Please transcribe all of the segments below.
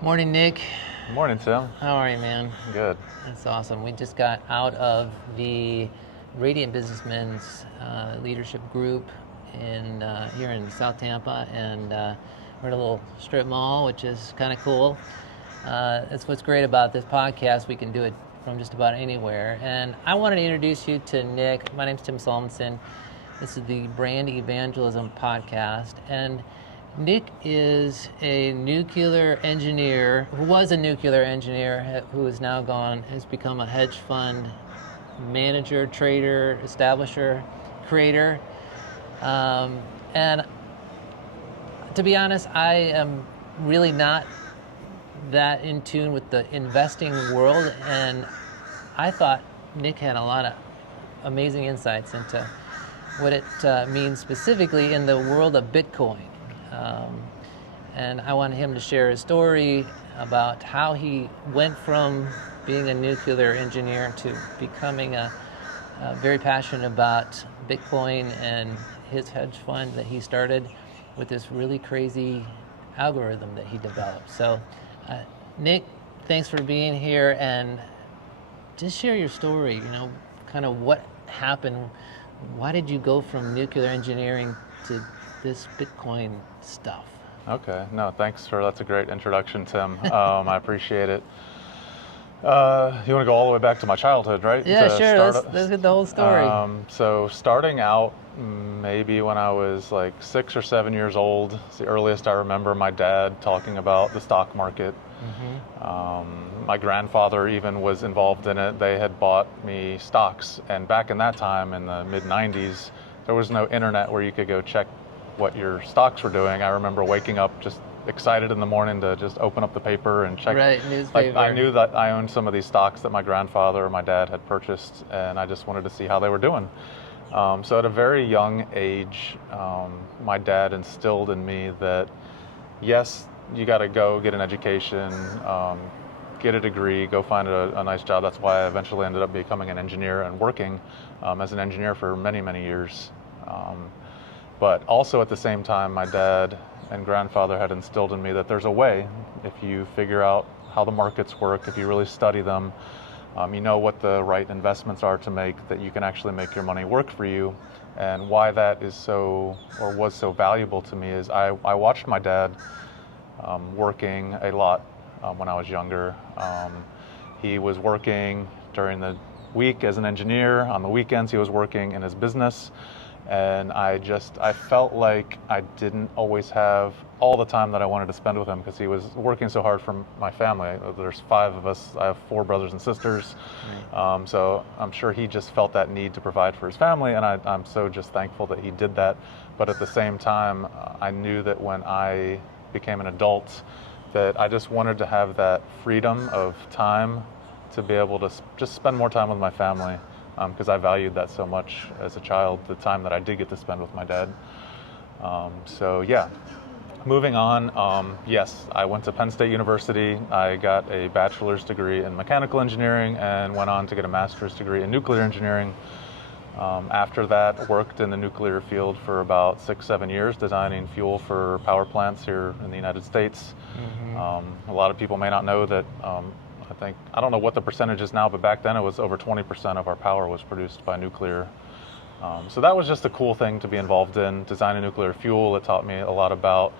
Morning, Nick. Morning, Tim. How are you, man? Good. That's awesome. We just got out of the Radiant Businessmen's leadership group here in South Tampa, and we're at a little strip mall, which is kind of cool. That's what's great about this podcast. We can do it from just about anywhere. And I wanted to introduce you to Nick. My name's Tim Salmonson. This is the Brand Evangelism Podcast, and Nick is a nuclear engineer, who was a nuclear engineer, who has now has become a hedge fund manager, trader, establisher, creator. And to be honest, I am really not that in tune with the investing world, and I thought Nick had a lot of amazing insights into what it means specifically in the world of Bitcoin. And I wanted him to share his story about how he went from being a nuclear engineer to becoming very passionate about Bitcoin and his hedge fund that he started with this really crazy algorithm that he developed. So, Nick, thanks for being here, and just share your story, kind of what happened. Why did you go from nuclear engineering to this Bitcoin stuff? Okay. No, that's a great introduction, Tim. I appreciate it. You want to go all the way back to my childhood, right? Yeah, sure. Let's get the whole story. So starting out, maybe when I was like 6 or 7 years old, it's the earliest I remember my dad talking about the stock market. Mm-hmm. My grandfather even was involved in it. They had bought me stocks, and back in that time, in the mid-90s, there was no internet where you could go check what your stocks were doing. I remember waking up just excited in the morning to just open up the paper and check. Right, newspaper. I knew that I owned some of these stocks that my grandfather or my dad had purchased, and I just wanted to see how they were doing. So at a very young age, my dad instilled in me that, yes, you got to go get an education, get a degree, go find a nice job. That's why I eventually ended up becoming an engineer and working as an engineer for many, many years. But also at the same time, my dad and grandfather had instilled in me that there's a way, if you figure out how the markets work, if you really study them, you know what the right investments are to make, that you can actually make your money work for you. And why that is was so valuable to me is I watched my dad working a lot when I was younger. He was working during the week as an engineer. On the weekends, he was working in his business. And I felt like I didn't always have all the time that I wanted to spend with him because he was working so hard for my family. There's 5 of us. I have 4 brothers and sisters. Right. So I'm sure he just felt that need to provide for his family, and I'm so just thankful that he did that. But at the same time, I knew that when I became an adult, that I just wanted to have that freedom of time to be able to just spend more time with my family. Because I valued that so much as a child, the time that I did get to spend with my dad. Moving on, yes, I went to Penn State University. I got a bachelor's degree in mechanical engineering and went on to get a master's degree in nuclear engineering. After that, worked in the nuclear field for about 6-7 years, designing fuel for power plants here in the United States. Mm-hmm. A lot of people may not know that I don't know what the percentage is now, but back then it was over 20% of our power was produced by nuclear. So that was just a cool thing to be involved in, designing nuclear fuel. It taught me a lot about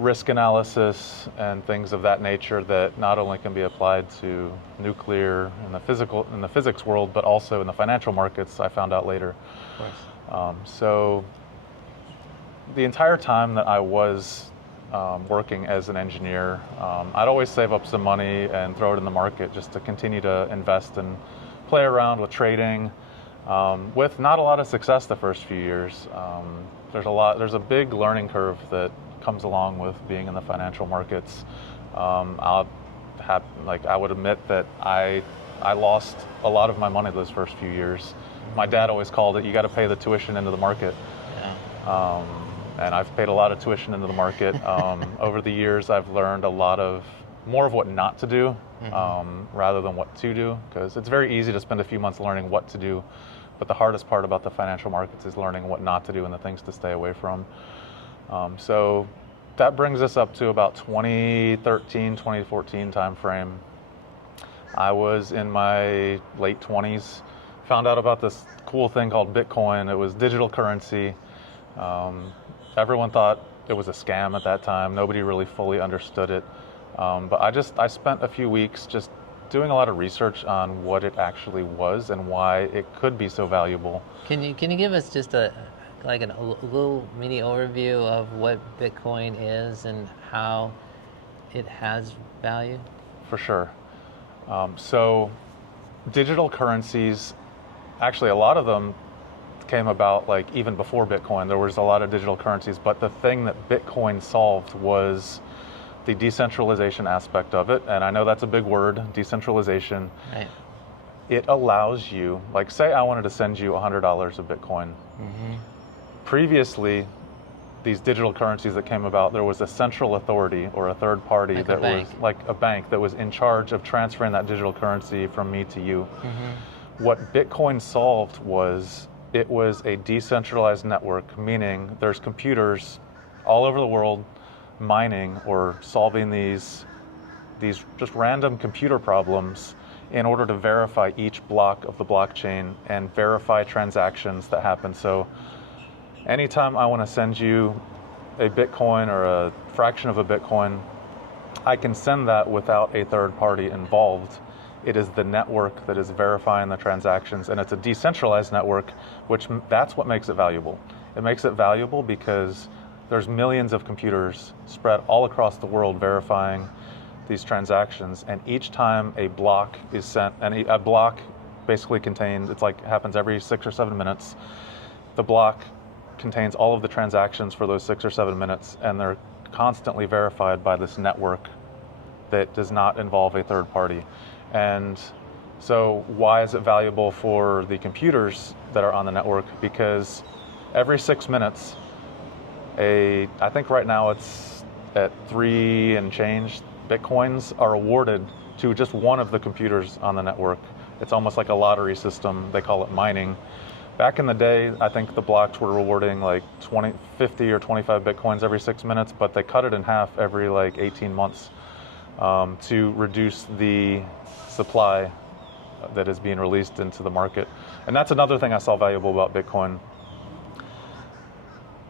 risk analysis and things of that nature that not only can be applied to nuclear in the physics world, but also in the financial markets, I found out later. Of course. So the entire time that I was working as an engineer, I'd always save up some money and throw it in the market just to continue to invest and play around with trading, with not a lot of success the first few years. There's a big learning curve that comes along with being in the financial markets. I would admit that I lost a lot of my money those first few years. My dad always called it, you got to pay the tuition into the market. Yeah. And I've paid a lot of tuition into the market. Over the years, I've learned more of what not to do, rather than what to do, because it's very easy to spend a few months learning what to do, but the hardest part about the financial markets is learning what not to do and the things to stay away from. So that brings us up to about 2013, 2014 timeframe. I was in my late 20s, found out about this cool thing called Bitcoin. It was digital currency. Everyone thought it was a scam at that time. Nobody really fully understood it. But I spent a few weeks just doing a lot of research on what it actually was and why it could be so valuable. Can you give us just a little mini overview of what Bitcoin is and how it has value? For sure. So digital currencies, actually a lot of them came about like even before Bitcoin. There was a lot of digital currencies, but the thing that Bitcoin solved was the decentralization aspect of it. And I know that's a big word, decentralization. Right. It allows you, like say I wanted to send you $100 of Bitcoin. Mm-hmm. Previously, these digital currencies that came about, there was a central authority or a third party like that was like a bank that was in charge of transferring that digital currency from me to you. Mm-hmm. What Bitcoin solved was it was a decentralized network, meaning there's computers all over the world mining or solving these just random computer problems in order to verify each block of the blockchain and verify transactions that happen. So anytime I want to send you a Bitcoin or a fraction of a Bitcoin, I can send that without a third party involved. It is the network that is verifying the transactions, and it's a decentralized network, which that's what makes it valuable. It makes it valuable because there's millions of computers spread all across the world verifying these transactions, and each time a block is sent, and a block basically contains, it's like happens every 6 or 7 minutes. The block contains all of the transactions for those 6 or 7 minutes, and they're constantly verified by this network that does not involve a third party. And so why is it valuable for the computers that are on the network? Because every 6 minutes, I think right now it's at 3 and change Bitcoins are awarded to just one of the computers on the network. It's almost like a lottery system. They call it mining. Back in the day, I think the blocks were rewarding like 50 or 25 Bitcoins every 6 minutes, but they cut it in half every like 18 months to reduce the supply that is being released into the market. And that's another thing I saw valuable about Bitcoin,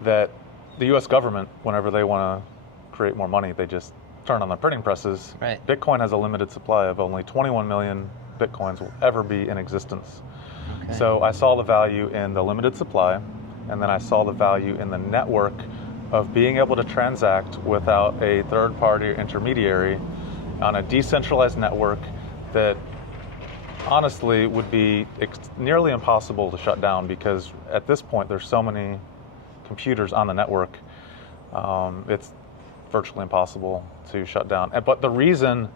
that the US government, whenever they want to create more money, they just turn on the printing presses. Right. Bitcoin has a limited supply of only 21 million Bitcoins will ever be in existence. Okay. So I saw the value in the limited supply, and then I saw the value in the network of being able to transact without a third party or intermediary on a decentralized network that honestly would be nearly impossible to shut down, because at this point there's so many computers on the network, it's virtually impossible to shut down. But the reason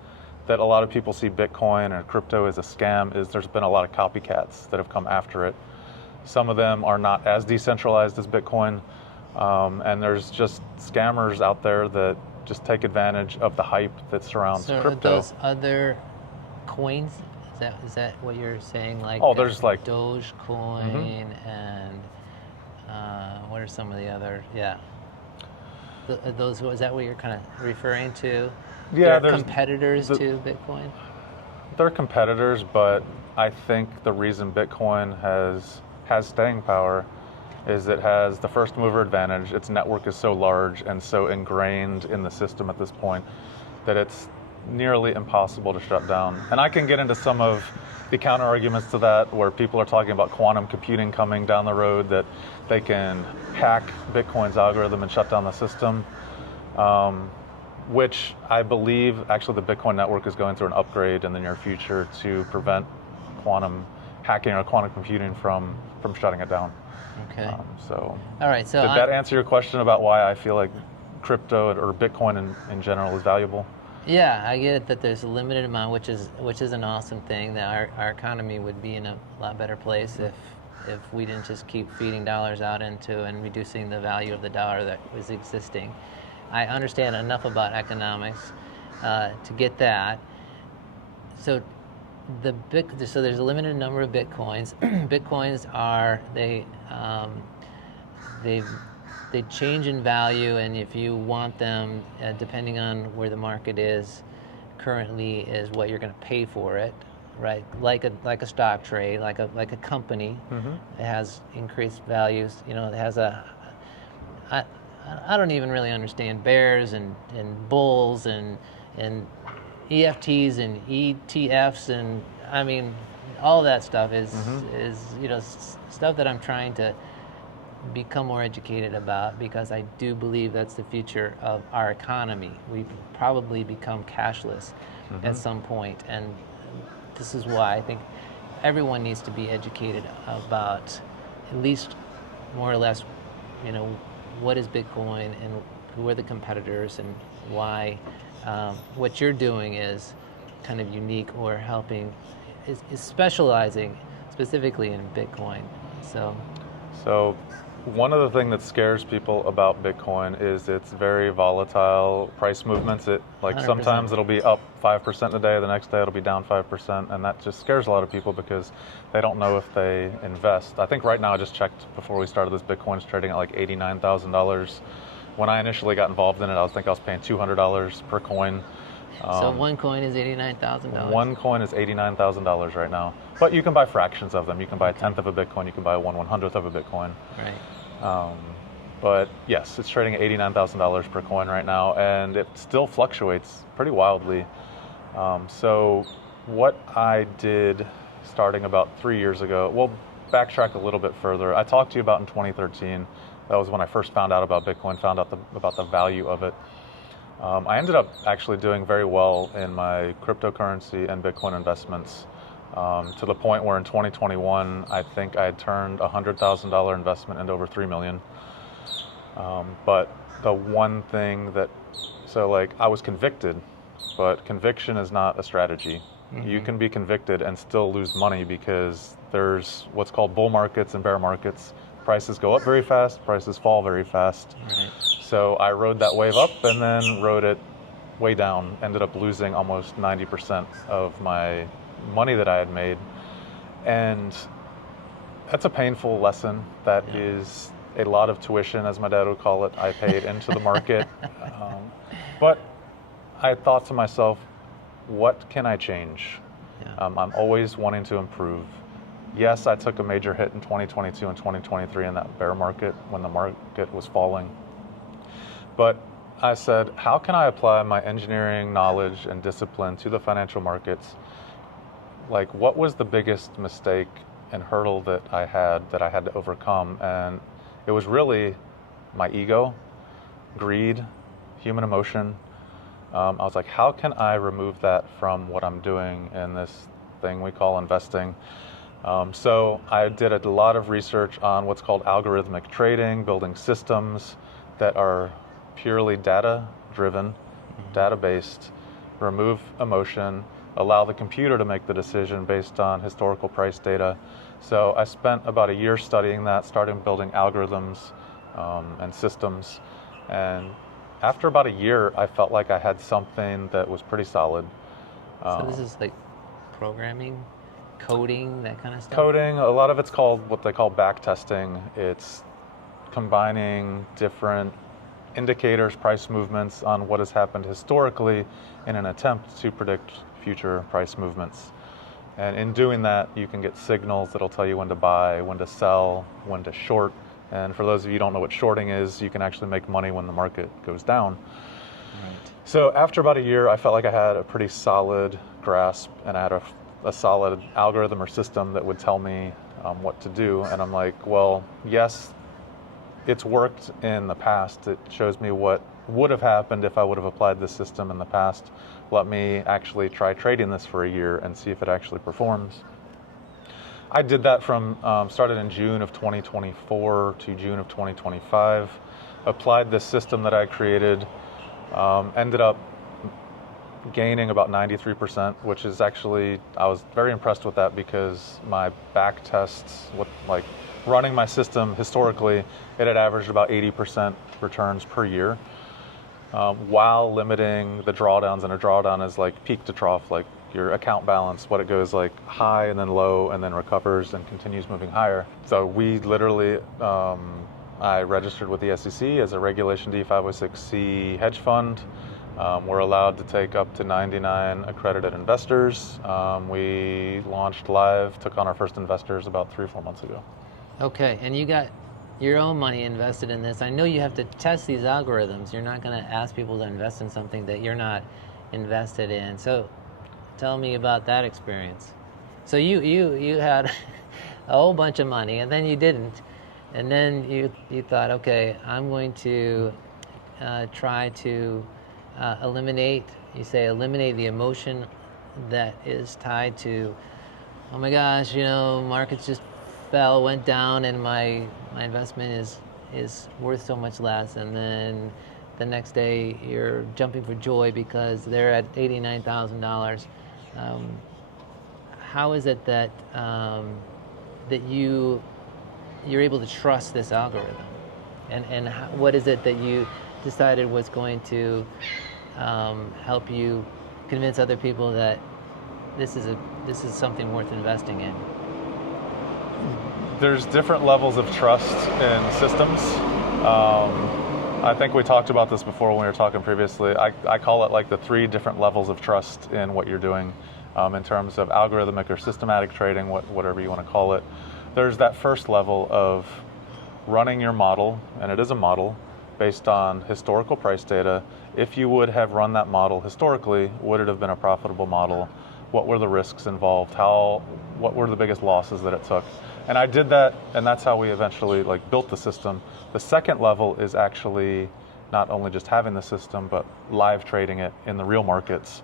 that a lot of people see Bitcoin or crypto as a scam is there's been a lot of copycats that have come after it. Some of them are not as decentralized as Bitcoin, and there's just scammers out there that just take advantage of the hype that surrounds crypto. So those other coins, is that what you're saying? Like there's like Dogecoin and what are some of the other? Yeah. Those, is that what you're kind of referring to? Yeah, they're competitors to Bitcoin? They're competitors, but I think the reason Bitcoin has staying power is it has the first mover advantage. Its network is so large and so ingrained in the system at this point that it's nearly impossible to shut down. And I can get into some of the counter arguments to that, where people are talking about quantum computing coming down the road, that they can hack Bitcoin's algorithm and shut down the system, which I believe actually the Bitcoin network is going through an upgrade in the near future to prevent quantum hacking or quantum computing from shutting it down. Okay. So all right. So did that answer your question about why I feel like crypto or Bitcoin in general is valuable? Yeah, I get it that there's a limited amount, which is an awesome thing. That our economy would be in a lot better place if we didn't just keep feeding dollars out into and reducing the value of the dollar that was existing. I understand enough about economics to get that. So so there's a limited number of Bitcoins. Bitcoins are they they change in value, and if you want them, depending on where the market is currently, is what you're going to pay for it, right? Like a stock trade, like a company, it has increased values. It has I don't even really understand bears and bulls and EFTs and ETFs, and I mean all that stuff is stuff that I'm trying to become more educated about, because I do believe that's the future of our economy. We probably become cashless at some point, and this is why I think everyone needs to be educated about, at least more or less, what is Bitcoin and who are the competitors, and why what you're doing is kind of unique, or helping is specializing specifically in Bitcoin. So one of the things that scares people about Bitcoin is its very volatile price movements. 100%. Sometimes it'll be up 5% in a day, the next day it'll be down 5%, and that just scares a lot of people because they don't know if they invest. I think right now, I just checked before we started this, Bitcoin's trading at like $89,000. When I initially got involved in it, I was paying $200 per coin. So one coin is $89,000? One coin is $89,000 right now. But you can buy fractions of them. You can buy a tenth of a Bitcoin. You can buy 1/100th of a Bitcoin. Right. But yes, it's trading at $89,000 per coin right now, and it still fluctuates pretty wildly. So what I did starting about 3 years ago, we'll backtrack a little bit further. I talked to you about in 2013. That was when I first found out about Bitcoin, found out about the value of it. I ended up actually doing very well in my cryptocurrency and Bitcoin investments, to the point where in 2021, I think I had turned a $100,000 investment into over $3 million. But the one thing I was convicted, but conviction is not a strategy. You can be convicted and still lose money, because there's what's called bull markets and bear markets. Prices go up very fast, prices fall very fast. Right. So I rode that wave up and then rode it way down, ended up losing almost 90% of my money that I had made. And that's a painful lesson. That is a lot of tuition, as my dad would call it, I paid into the market. But I thought to myself, what can I change? I'm always wanting to improve. Yes, I took a major hit in 2022 and 2023 in that bear market when the market was falling. But I said, how can I apply my engineering knowledge and discipline to the financial markets? What was the biggest mistake and hurdle that I had to overcome? And it was really my ego, greed, human emotion. I was like, how can I remove that from what I'm doing in this thing we call investing? So I did a lot of research on what's called algorithmic trading, building systems that are purely data-driven, data-based, remove emotion, allow the computer to make the decision based on historical price data. So I spent about a year studying that, started building algorithms and systems. And after about a year, I felt like I had something that was pretty solid. So this is like programming, coding, that kind of stuff? Coding, a lot of it's called what they call back testing. It's combining different indicators, price movements on what has happened historically in an attempt to predict future price movements. And in doing that, you can get signals that'll tell you when to buy, when to sell, when to short. And for those of you who don't know what shorting is, you can actually make money when the market goes down. Right. So after about a year, I felt like I had a pretty solid grasp, and I had a solid algorithm or system that would tell me what to do. And I'm like, well, yes, it's worked in the past. It shows me what would have happened if I would have applied this system in the past. Let me actually try trading this for a year and see if it actually performs. I did that from, started in June of 2024 to June of 2025, applied this system that I created, ended up gaining about 93%, which is actually, I was very impressed with that, because my back tests, running my system historically, it had averaged about 80% returns per year, while limiting the drawdowns. And a drawdown is like peak to trough, like your account balance, what it goes like high and then low and then recovers and continues moving higher. So we literally, I registered with the SEC as a Regulation D 506C hedge fund. We're allowed to take up to 99 accredited investors. We launched live, took on our first investors about 3 or 4 months ago. Okay, and you got your own money invested in this. I know you have to test these algorithms. You're not going to ask people to invest in something that you're not invested in. So tell me about that experience. So you had a whole bunch of money, and then you didn't. And then you thought, okay, I'm going to try to eliminate the emotion that is tied to, oh my gosh, markets just went down, and my investment is worth so much less. And then the next day you're jumping for joy because they're at $89,000. How is it that you're able to trust this algorithm, and what is it that you decided was going to help you convince other people that this is something worth investing in? There's different levels of trust in systems. I think we talked about this before when we were talking previously. I call it like the 3 different levels of trust in what you're doing in terms of algorithmic or systematic trading, whatever you want to call it. There's that first level of running your model, and it is a model, based on historical price data. If you would have run that model historically, would it have been a profitable model? What were the risks involved? What were the biggest losses that it took? And I did that, and that's how we eventually built the system. The second level is actually not only just having the system, but live trading it in the real markets.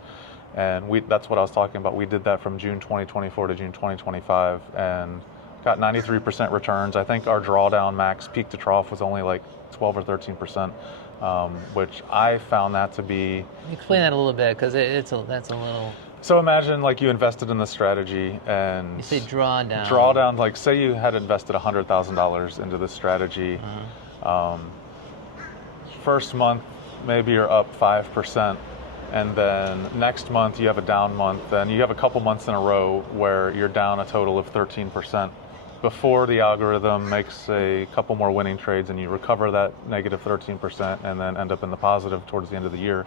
And that's what I was talking about. We did that from June 2024 to June 2025 and got 93% returns. I think our drawdown max peak to trough was only 12 or 13%, which I found that to be... Explain that a little bit, because that's a little... So imagine you invested in this strategy and... You say drawdown. Drawdown, say you had invested $100,000 into this strategy. First month, maybe you're up 5%. And then next month you have a down month. Then you have a couple months in a row where you're down a total of 13%. Before the algorithm makes a couple more winning trades and you recover that negative 13% and then end up in the positive towards the end of the year.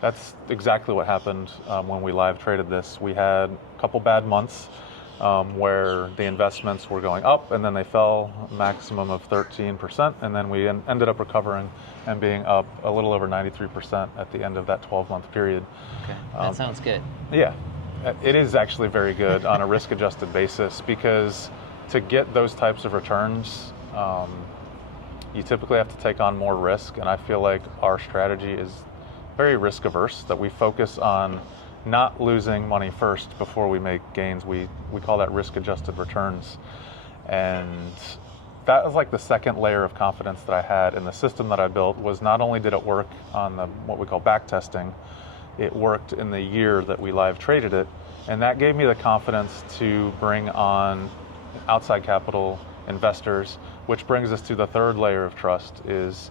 That's exactly what happened when we live traded this. We had a couple bad months where the investments were going up and then they fell a maximum of 13%, and then we ended up recovering and being up a little over 93% at the end of that 12-month period. Okay, that sounds good. Yeah, it is actually very good on a risk-adjusted basis, because to get those types of returns, you typically have to take on more risk, and I feel like our strategy is very risk averse, that we focus on not losing money first before we make gains. We call that risk adjusted returns. And that was the second layer of confidence that I had in the system that I built. Was not only did it work on what we call back testing, it worked in the year that we live traded it. And that gave me the confidence to bring on outside capital investors, which brings us to the third layer of trust is,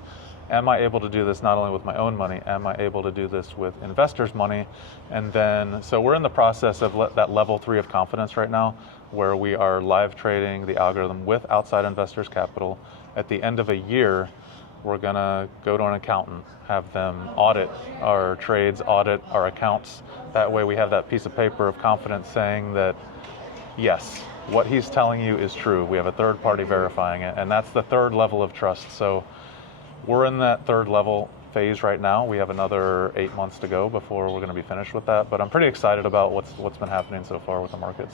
am I able to do this not only with my own money, am I able to do this with investors' money? And then, so we're in the process of that level 3 of confidence right now, where we are live trading the algorithm with outside investors' capital. At the end of a year, we're gonna go to an accountant, have them audit our trades, audit our accounts. That way we have that piece of paper of confidence saying that, yes, what he's telling you is true. We have a third party verifying it, and that's the third level of trust. So we're in that third level phase right now. We have another 8 months to go before we're going to be finished with that, but I'm pretty excited about what's been happening so far with the markets.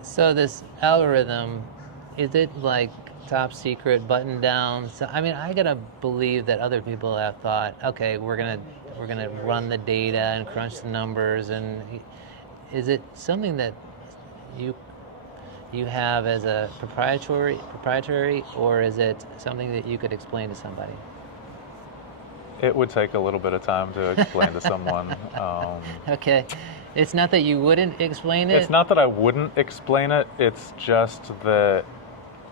So this algorithm, is it top secret, button down? So I gotta believe that other people have thought, okay, we're gonna run the data and crunch the numbers, and is it something that you have as a proprietary, or is it something that you could explain to somebody? It would take a little bit of time to explain to someone. Okay. It's not that you wouldn't explain it? It's not that I wouldn't explain it. It's just that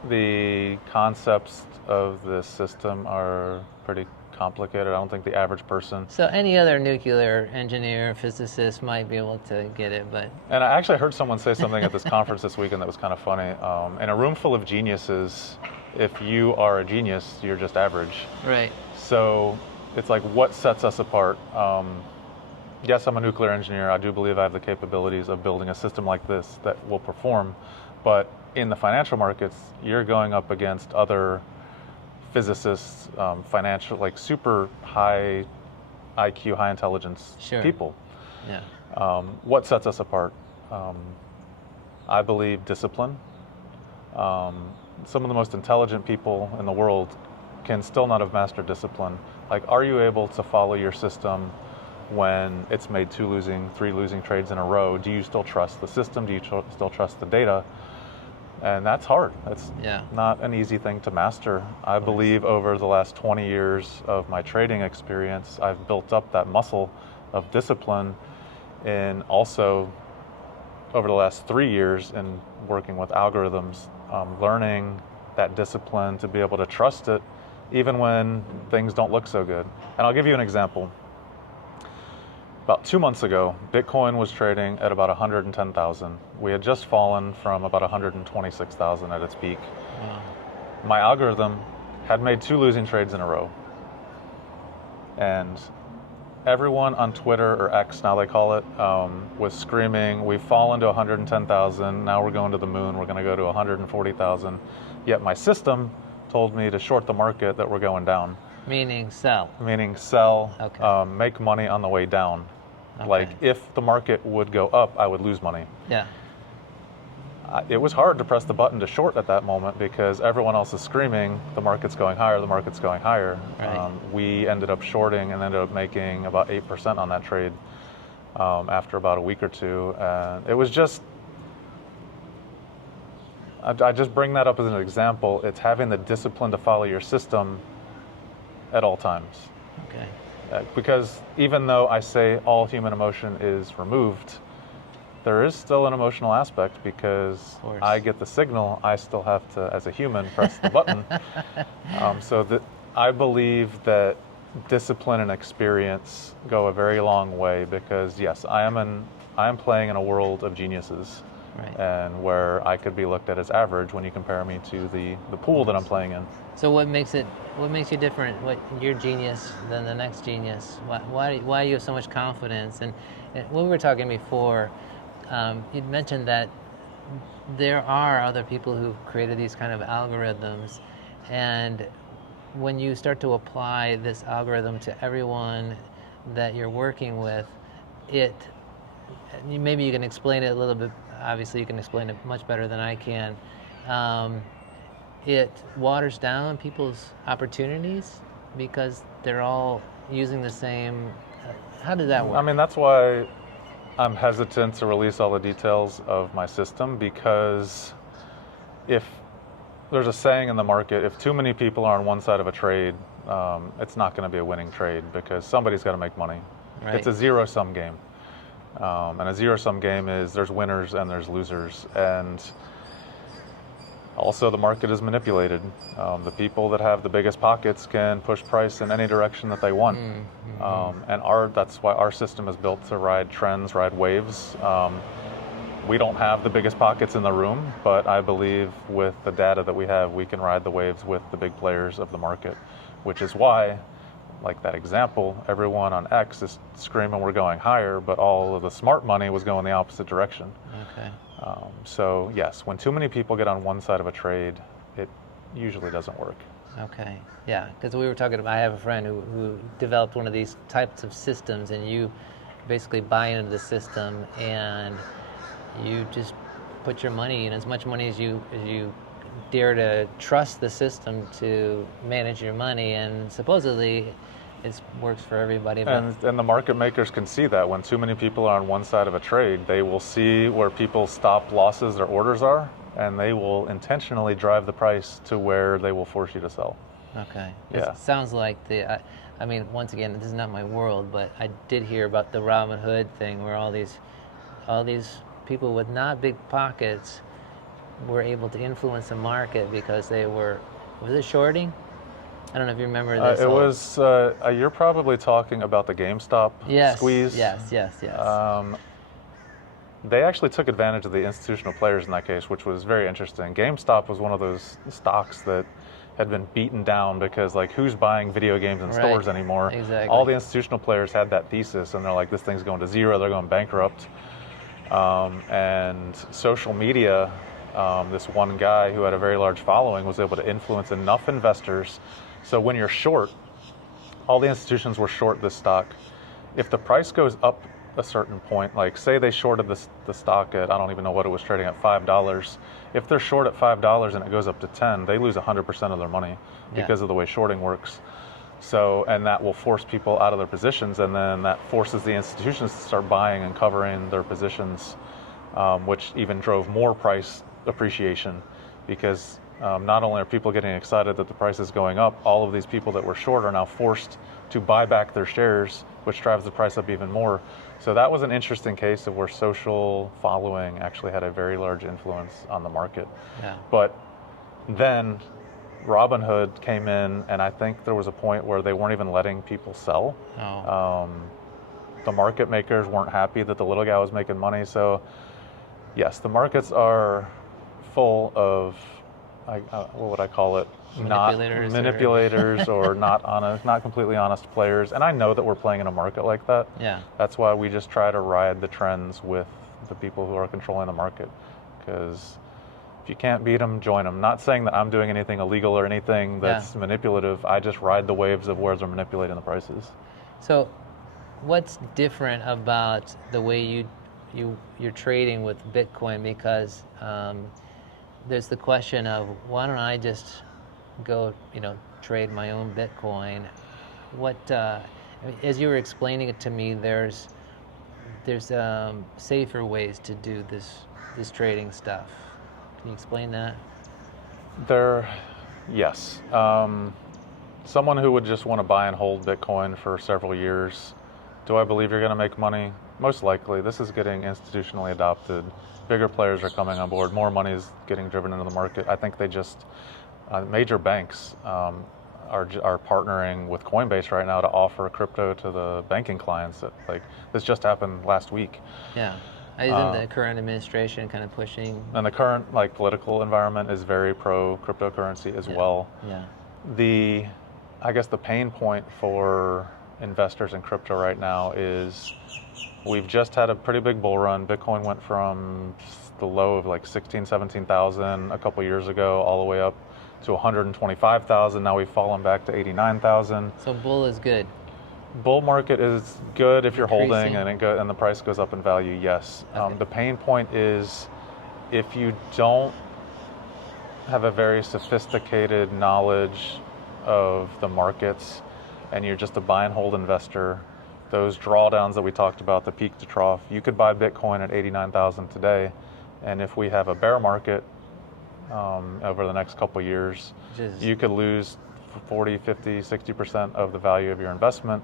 the concepts of this system are pretty complicated. I don't think the average person... So any other nuclear engineer, physicist might be able to get it, but... And I actually heard someone say something at this conference this weekend that was kind of funny. In a room full of geniuses, if you are a genius, you're just average. Right. So it's like, what sets us apart? Yes, I'm a nuclear engineer. I do believe I have the capabilities of building a system like this that will perform. But in the financial markets, you're going up against other physicists, financial, like super high IQ, high intelligence people. Yeah. What sets us apart? I believe discipline. Some of the most intelligent people in the world can still not have mastered discipline. Like, are you able to follow your system when it's made 3 losing trades in a row? Do you still trust the system? Do you still trust the data? And that's hard. It's not an easy thing to master. I believe over the last 20 years of my trading experience, I've built up that muscle of discipline, and also over the last 3 years in working with algorithms, learning that discipline to be able to trust it even when things don't look so good. And I'll give you an example. About 2 months ago, Bitcoin was trading at about 110,000. We had just fallen from about 126,000 at its peak. Wow. My algorithm had made 2 losing trades in a row. And everyone on Twitter, or X now they call it, was screaming, we've fallen to 110,000, now we're going to the moon, we're going to go to 140,000. Yet my system told me to short the market, that we're going down. Meaning sell. Meaning sell, okay. Make money on the way down. Okay. Like, if the market would go up, I would lose money. Yeah. It was hard to press the button to short at that moment because everyone else is screaming, the market's going higher, the market's going higher. Right. We ended up shorting and ended up making about 8% on that trade after about a week or two. And it was just, I just bring that up as an example. It's having the discipline to follow your system at all times. Okay. Because even though I say all human emotion is removed, there is still an emotional aspect because I get the signal. I still have to, as a human, press the button. I believe that discipline and experience go a very long way because, yes, I am playing in a world of geniuses. Right. And where I could be looked at as average when you compare me to the pool that I'm playing in. So what makes you different? What you're genius than the next genius? Why do you have so much confidence? And when we were talking before, you'd mentioned that there are other people who've created these kind of algorithms, and when you start to apply this algorithm to everyone that you're working with, maybe you can explain it a little bit. Obviously, you can explain it much better than I can. It waters down people's opportunities because they're all using the same. How did that work? I mean, that's why I'm hesitant to release all the details of my system, because if there's a saying in the market, if too many people are on one side of a trade, it's not going to be a winning trade because somebody's got to make money. Right. It's a zero-sum game. And a zero-sum game is there's winners and there's losers. And also the market is manipulated. The people that have the biggest pockets can push price in any direction that they want. Mm-hmm. And that's why our system is built to ride trends, ride waves. We don't have the biggest pockets in the room, but I believe with the data that we have, we can ride the waves with the big players of the market, which is why, like that example, everyone on X is screaming we're going higher, but all of the smart money was going the opposite direction. Okay. So yes, when too many people get on one side of a trade, it usually doesn't work. Okay, yeah, because we were talking about, I have a friend who developed one of these types of systems, and you basically buy into the system and you just put your money in, as much money as you dare to trust the system to manage your money, and supposedly it works for everybody. And the market makers can see that when too many people are on one side of a trade, they will see where people's stop losses or orders are, and they will intentionally drive the price to where they will force you to sell. Okay. Yeah. It sounds like I mean, once again, this is not my world, but I did hear about the Robin Hood thing, where all these people with not big pockets were able to influence the market because they was it shorting? I don't know if you remember this. You're probably talking about the GameStop squeeze. Yes. they actually took advantage of the institutional players in that case, which was very interesting. GameStop was one of those stocks that had been beaten down because, like, who's buying video games in stores anymore? Exactly. All the institutional players had that thesis, and they're like, this thing's going to zero, they're going bankrupt. And social media, this one guy who had a very large following was able to influence enough investors. So when you're short, all the institutions were short this stock. If the price goes up a certain point, like say they shorted the stock at, I don't even know what it was trading at, $5. If they're short at $5 and it goes up to 10, they lose 100% of their money because of the way shorting works. So, and that will force people out of their positions, and then that forces the institutions to start buying and covering their positions, which even drove more price appreciation, because not only are people getting excited that the price is going up, all of these people that were short are now forced to buy back their shares, which drives the price up even more. So that was an interesting case of where social following actually had a very large influence on the market. Yeah. But then Robinhood came in, and I think there was a point where they weren't even letting people sell. Oh. The market makers weren't happy that the little guy was making money. So yes, the markets are full of, what would I call it? Manipulators or not honest, not completely honest players. And I know that we're playing in a market like that. Yeah. That's why we just try to ride the trends with the people who are controlling the market, because if you can't beat them, join them. Not saying that I'm doing anything illegal or anything that's manipulative. I just ride the waves of where they're manipulating the prices. So what's different about the way you're trading with Bitcoin? Because there's the question of, why don't I just go, trade my own Bitcoin? What, as you were explaining it to me, there's safer ways to do this trading stuff. Can you explain that? Yes. Someone who would just want to buy and hold Bitcoin for several years, do I believe you're going to make money? Most likely. This is getting institutionally adopted. Bigger players are coming on board. More money is getting driven into the market. I think they just, major banks are partnering with Coinbase right now to offer crypto to the banking clients. This just happened last week. Yeah. Isn't the current administration kind of pushing? And the current political environment is very pro cryptocurrency as well. Yeah. I guess the pain point for investors in crypto right now is we've just had a pretty big bull run. Bitcoin went from the low of like 16, 17,000 a couple years ago all the way up to 125,000. Now we've fallen back to 89,000. So bull is good. Bull market is good if you're holding and the price goes up in value, yes. Okay. The pain point is if you don't have a very sophisticated knowledge of the markets and you're just a buy and hold investor, those drawdowns that we talked about, the peak to trough, you could buy Bitcoin at 89,000 today, and if we have a bear market over the next couple of years, you could lose 40, 50, 60% of the value of your investment,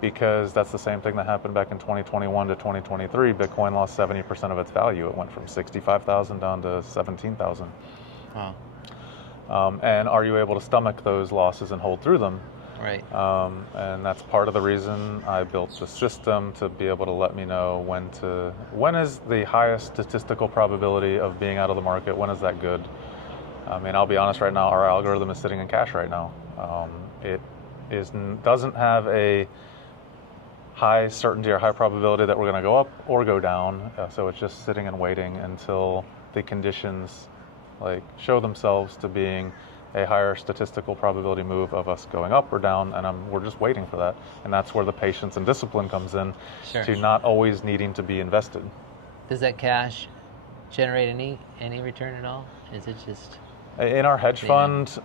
because that's the same thing that happened back in 2021 to 2023. Bitcoin lost 70% of its value. It went from 65,000 down to 17,000. Wow. And are you able to stomach those losses and hold through them? Right. And that's part of the reason I built the system, to be able to let me know when is the highest statistical probability of being out of the market, when is that good? I mean, I'll be honest right now, our algorithm is sitting in cash right now. It doesn't have a high certainty or high probability that we're going to go up or go down. So it's just sitting and waiting until the conditions show themselves to being a higher statistical probability move of us going up or down, and we're just waiting for that. And that's where the patience and discipline comes in, to not always needing to be invested. Does that cash generate any return at all? Is it just... In our hedge fund,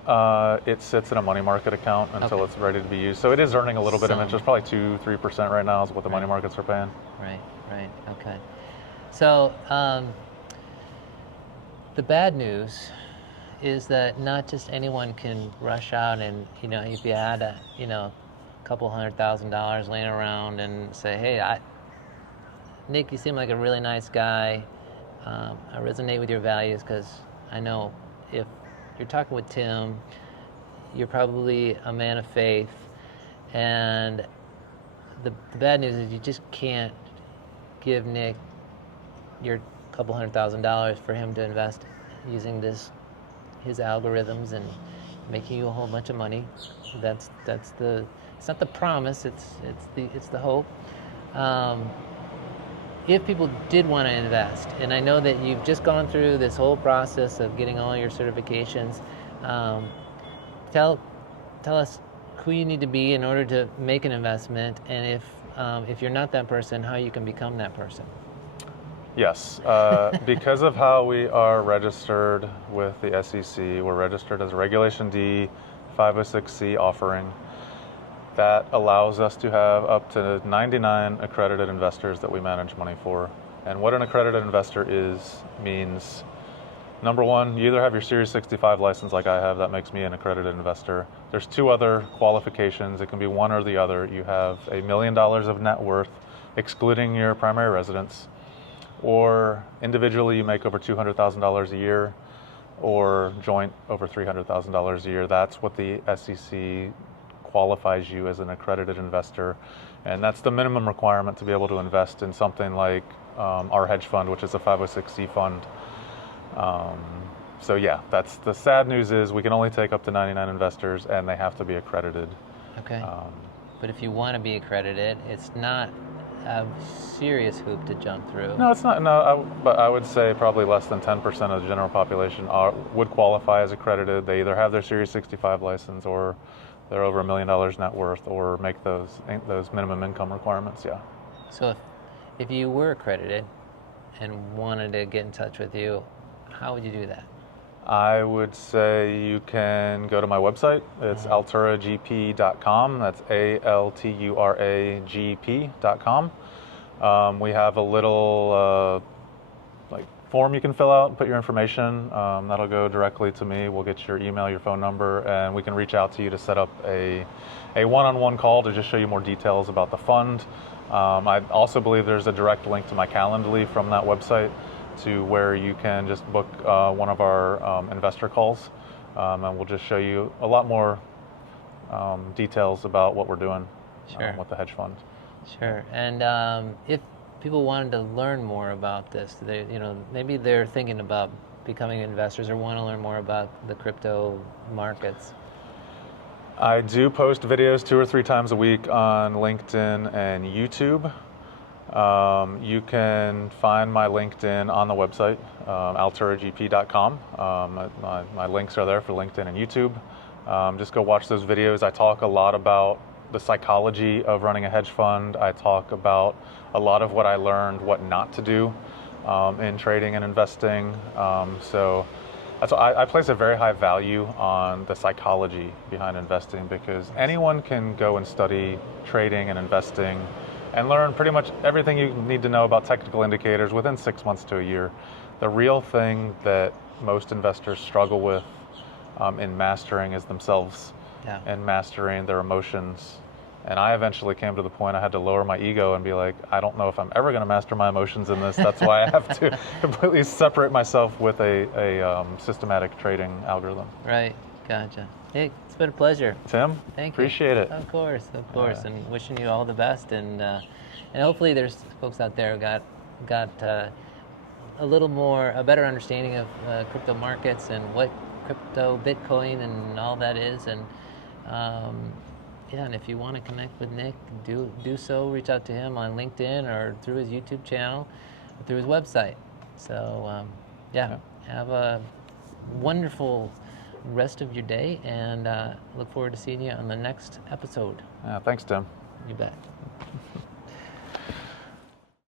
it sits in a money market account until it's ready to be used. So it is earning a little bit of interest, probably 2-3% right now is what the money markets are paying. Right, okay. So the bad news is that not just anyone can rush out and, if you had a couple $100,000 laying around and say, hey, Nick, you seem like a really nice guy. I resonate with your values, because I know if you're talking with Tim, you're probably a man of faith, and the bad news is you just can't give Nick your couple $100,000 for him to invest using his algorithms and making you a whole bunch of money. That's the, it's not the promise, it's the hope. If people did want to invest, and I know that you've just gone through this whole process of getting all your certifications, tell us who you need to be in order to make an investment, and if you're not that person, how you can become that person. Yes, because of how we are registered with the SEC, we're registered as a Regulation D 506C offering. That allows us to have up to 99 accredited investors that we manage money for. And what an accredited investor means, number one, you either have your Series 65 license like I have, that makes me an accredited investor. There's two other qualifications, it can be one or the other. You have $1 million of net worth, excluding your primary residence, or individually you make over $200,000 a year, or joint over $300,000 a year. That's what the SEC qualifies you as an accredited investor, and that's the minimum requirement to be able to invest in something like our hedge fund, which is a 506c fund. So yeah, that's the sad news is we can only take up to 99 investors, and they have to be accredited. Okay. But if you want to be accredited, it's not a serious hoop to jump through. No, it's not. No, but I would say probably less than 10% of the general population would qualify as accredited. They either have their Series 65 license, or they're over $1 million net worth, or make those minimum income requirements. Yeah. So if you were accredited and wanted to get in touch with you, how would you do that? I would say you can go to my website. It's alturagp.com. That's alturagp.com. We have a little form you can fill out and put your information. That'll go directly to me. We'll get your email, your phone number, and we can reach out to you to set up a one-on-one call to just show you more details about the fund. I also believe there's a direct link to my Calendly from that website to where you can just book one of our investor calls, and we'll just show you a lot more details about what we're doing with the hedge fund. Sure. And if people wanted to learn more about this, maybe they're thinking about becoming investors or want to learn more about the crypto markets. I do post videos 2 or 3 times a week on LinkedIn and YouTube. You can find my LinkedIn on the website, alturagp.com. My links are there for LinkedIn and YouTube. Just go watch those videos. I talk a lot about the psychology of running a hedge fund. I talk about a lot of what I learned, what not to do in trading and investing. So that's why I place a very high value on the psychology behind investing, because anyone can go and study trading and investing and learn pretty much everything you need to know about technical indicators within 6 months to a year. The real thing that most investors struggle with in mastering is themselves, and mastering their emotions. And I eventually came to the point I had to lower my ego and be like, I don't know if I'm ever going to master my emotions in this. That's why I have to completely separate myself with a systematic trading algorithm. Right, gotcha. Hey, it's been a pleasure. Tim, thank you. Appreciate it. Of course, and wishing you all the best. And hopefully there's folks out there who got a better understanding of crypto markets and what crypto, Bitcoin, and all that is. And and if you want to connect with Nick, do so. Reach out to him on LinkedIn or through his YouTube channel, or through his website. So have a wonderful rest of your day, and look forward to seeing you on the next episode. Thanks, Tim. You bet.